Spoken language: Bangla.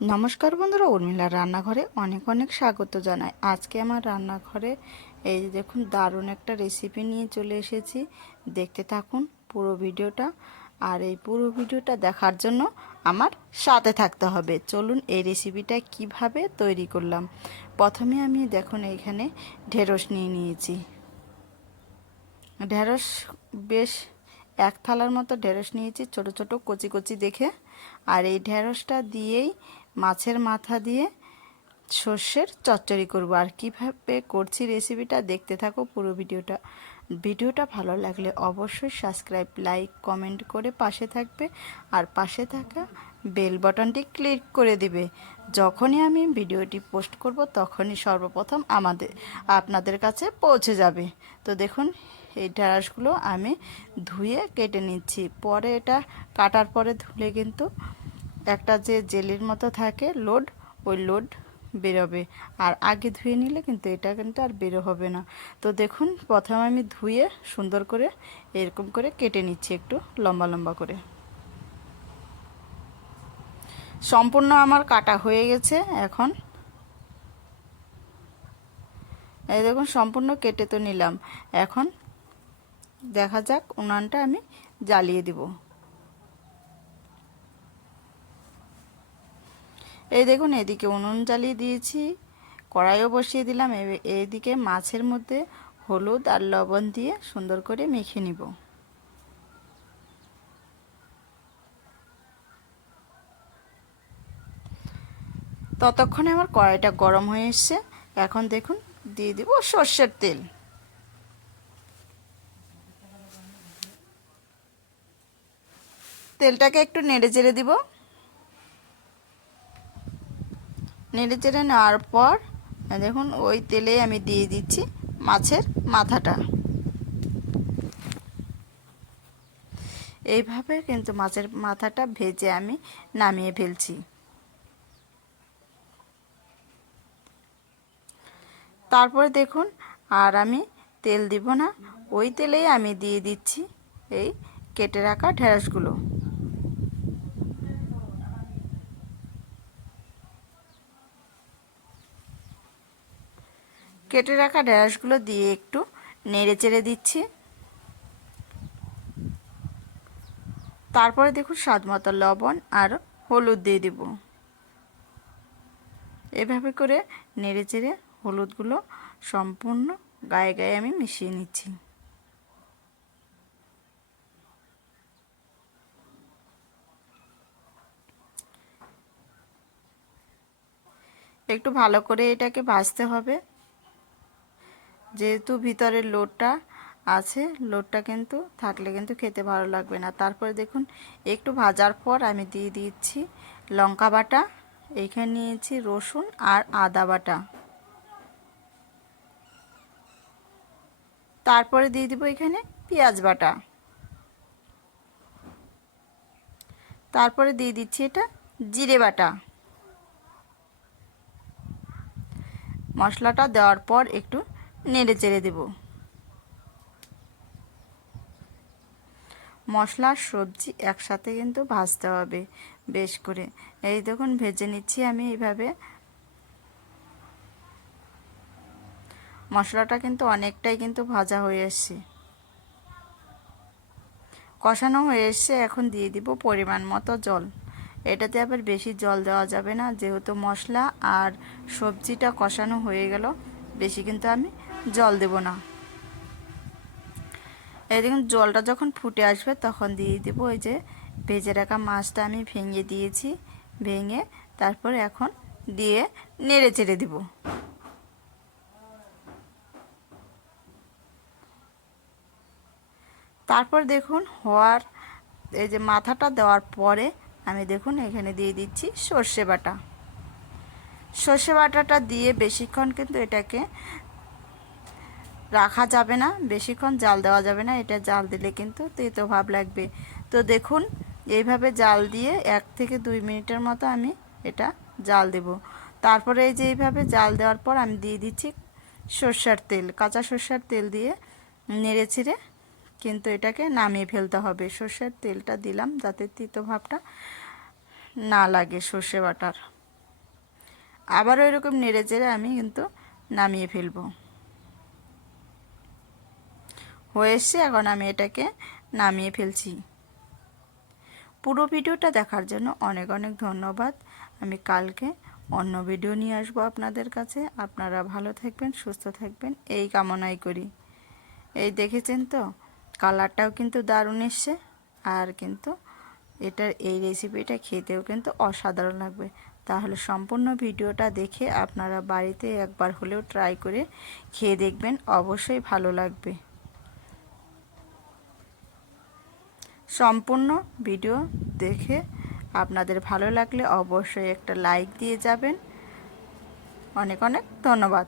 নমস্কার বন্ধুরা, উর্মিলার রান্নাঘরে অনেক অনেক স্বাগত জানাই। আজকে আমার রান্নাঘরে এই দেখুন, দারুণ একটা রেসিপি নিয়ে চলে এসেছি। দেখতে থাকুন পুরো ভিডিওটা আর এই পুরো ভিডিওটা দেখার জন্য আমার সাথে থাকতে হবে। চলুন এই রেসিপিটা কীভাবে তৈরি করলাম। প্রথমে আমি দেখুন এইখানে ঢেঁড়স নিয়ে নিয়েছি। ঢেঁড়স বেশ এক থালার মতো ঢেঁড়স নিয়েছি, ছোট ছোট কচি কচি দেখে। আর এই ঢেঁড়সটা দিয়েই মাছের মাথা দিয়ে সর্ষের চচ্চড়ি করব। আর কীভাবে করছি রেসিপিটা দেখতে থাকো পুরো ভিডিওটা। ভিডিওটা ভালো লাগলে অবশ্যই সাবস্ক্রাইব লাইক কমেন্ট করে পাশে থাকবে। আর পাশে থাকা বেল বাটনটি ক্লিক করে দিবে। যখনই আমি ভিডিওটি পোস্ট করব, তখনই সর্বপ্রথম আমাদের, আপনাদের কাছে পৌঁছে যাবে। তো দেখুন, এই ঢেঁড়সগুলো আমি ধুয়ে কেটে নিচ্ছি। পরে এটা কাটার পরে ধুলে কিন্তু একটা যে জেলির মতো থাকে, লোড, ওই লোড বেরোবে। আর আগে ধুয়ে নিলে কিন্তু এটা কিন্তু আর বেরো হবে না। তো দেখুন, প্রথমে আমি ধুয়ে সুন্দর করে এরকম করে কেটে নিচ্ছি একটু লম্বা লম্বা করে। সম্পূর্ণ আমার কাটা হয়ে গেছে এখন। এই দেখুন, সম্পূর্ণ কেটে তো নিলাম। এখন দেখা যাক উনানটা আমি জ্বালিয়ে দিব। এই দেখুন, এদিকে উনুন জ্বালিয়ে দিয়েছি, কড়াইও বসিয়ে দিলাম। এদিকে মাছের মধ্যে হলুদ আর লবণ দিয়ে সুন্দর করে মেখে নিব। ততক্ষণে আমার কড়াইটা গরম হয়ে এসছে। এখন দেখুন, দিয়ে দিব সর্ষের তেল। তেলটাকে একটু নেড়ে চেড়ে দিব। নেড়ে চেড়ে নেওয়ার পর, দেখুন, ওই তেলে আমি দিয়ে দিচ্ছি মাছের মাথাটা। এইভাবে কিন্তু মাছের মাথাটা ভেজে আমি নামিয়ে ফেলছি। তারপরে দেখুন, আর আমি তেল দিব না, ওই তেলেই আমি দিয়ে দিচ্ছি এই কেটে রাখা ঢেঁড়সগুলো কেটে রাখা ঢেঁড়সগুলো দিয়ে একটু নেড়ে চেড়ে দিচ্ছি। তারপরে দেখুন স্বাদ মতো লবণ আর হলুদ দিয়ে দিব। এভাবে করে নেড়ে চেড়ে হলুদগুলো সম্পূর্ণ গায়ে গায়ে আমি মিশিয়ে নিচ্ছি। একটু ভালো করে এটাকে ভাজতে হবে। যেহেতু ভিতরের লোডটা আছে লোডটা কিন্তু থাকলে কিন্তু খেতে ভালো লাগবে না। তারপরে দেখুন, একটু ভাজার পর আমি দিয়ে দিচ্ছি লঙ্কা বাটা, এখানে নিয়েছি রসুন আর আদা বাটা। তারপরে দিয়ে দিব এখানে পেঁয়াজ বাটা। তারপরে দিয়ে দিচ্ছি এটা জিরে বাটা। মশলাটা দেওয়ার পর একটু নেড়ে চেড়ে দেব। মশলা সবজি একসাথে কিন্তু ভাজতে হবে বেশ করে। এই দেখুন, ভেজে নিচ্ছি আমি এইভাবে। মশলাটা কিন্তু অনেকটাই কিন্তু ভাজা হয়ে এসছে কষানো হয়ে এসছে, এখন দিয়ে দিব পরিমাণ মতো জল। এটাতে আবার বেশি জল দেওয়া যাবে না, যেহেতু মশলা আর সবজিটা কষানো হয়ে গেল, বেশি কিন্তু আমি জল দেব না। এই দেখুন, জলটা যখন ফুটে আসবে তখন দিয়ে দেব ওই যে ভেজে রাখা মাছটা আমি ভেঙে দিয়েছি, ভেঙে তারপর এখন দিয়ে নেড়ে চেড়ে দেব। তারপর দেখুন, হওয়ার এই যে মাথাটা দেওয়ার পরে আমি দেখুন এখানে দিয়ে দিচ্ছি সর্ষে বাটা। সর্ষে বাটাটা দিয়ে বেশিক্ষণ কিন্তু এটাকে রাখা যাবে না, বেশিক্ষণ জাল দেওয়া যাবে না, এটা জাল দিলে কিন্তু তেতো ভাব লাগবে। তো দেখুন, এইভাবে জাল দিয়ে এক থেকে দুই মিনিটের মতো আমি এটা জাল দেব। তারপরে এই যে এইভাবে জাল দেওয়ার পর আমি দিয়ে দিচ্ছি সর্ষার তেল, কাঁচা সর্ষার তেল দিয়ে নেড়ে ছিঁড়ে কিন্তু এটাকে নামিয়ে ফেলতে হবে। সর্ষের তেলটা দিলাম যাতে তিতো ভাবটা না লাগে সর্ষে বাটার। আবারও এরকম নেড়ে চেড়ে আমি কিন্তু নামিয়ে ফেলব। হয়ে এসছে এখন আমি এটাকে নামিয়ে ফেলছি। পুরো ভিডিওটা দেখার জন্য অনেক অনেক ধন্যবাদ। আমি কালকে অন্য ভিডিও নিয়ে আসব আপনাদের কাছে। আপনারা ভালো থাকবেন, সুস্থ থাকবেন, এই কামনাই করি। এই দেখেছেন তো, কালারটাও কিন্তু দারুণ এসছে। আর কিন্তু এটার এই রেসিপিটা খেতেও কিন্তু অসাধারণ লাগবে। তাহলে সম্পূর্ণ ভিডিওটা দেখে আপনারা বাড়িতে একবার হলেও ট্রাই করে খেয়ে দেখবেন, অবশ্যই ভালো লাগবে। সম্পূর্ণ ভিডিও দেখে আপনাদের ভালো লাগলে অবশ্যই একটা লাইক দিয়ে যাবেন। অনেক অনেক ধন্যবাদ।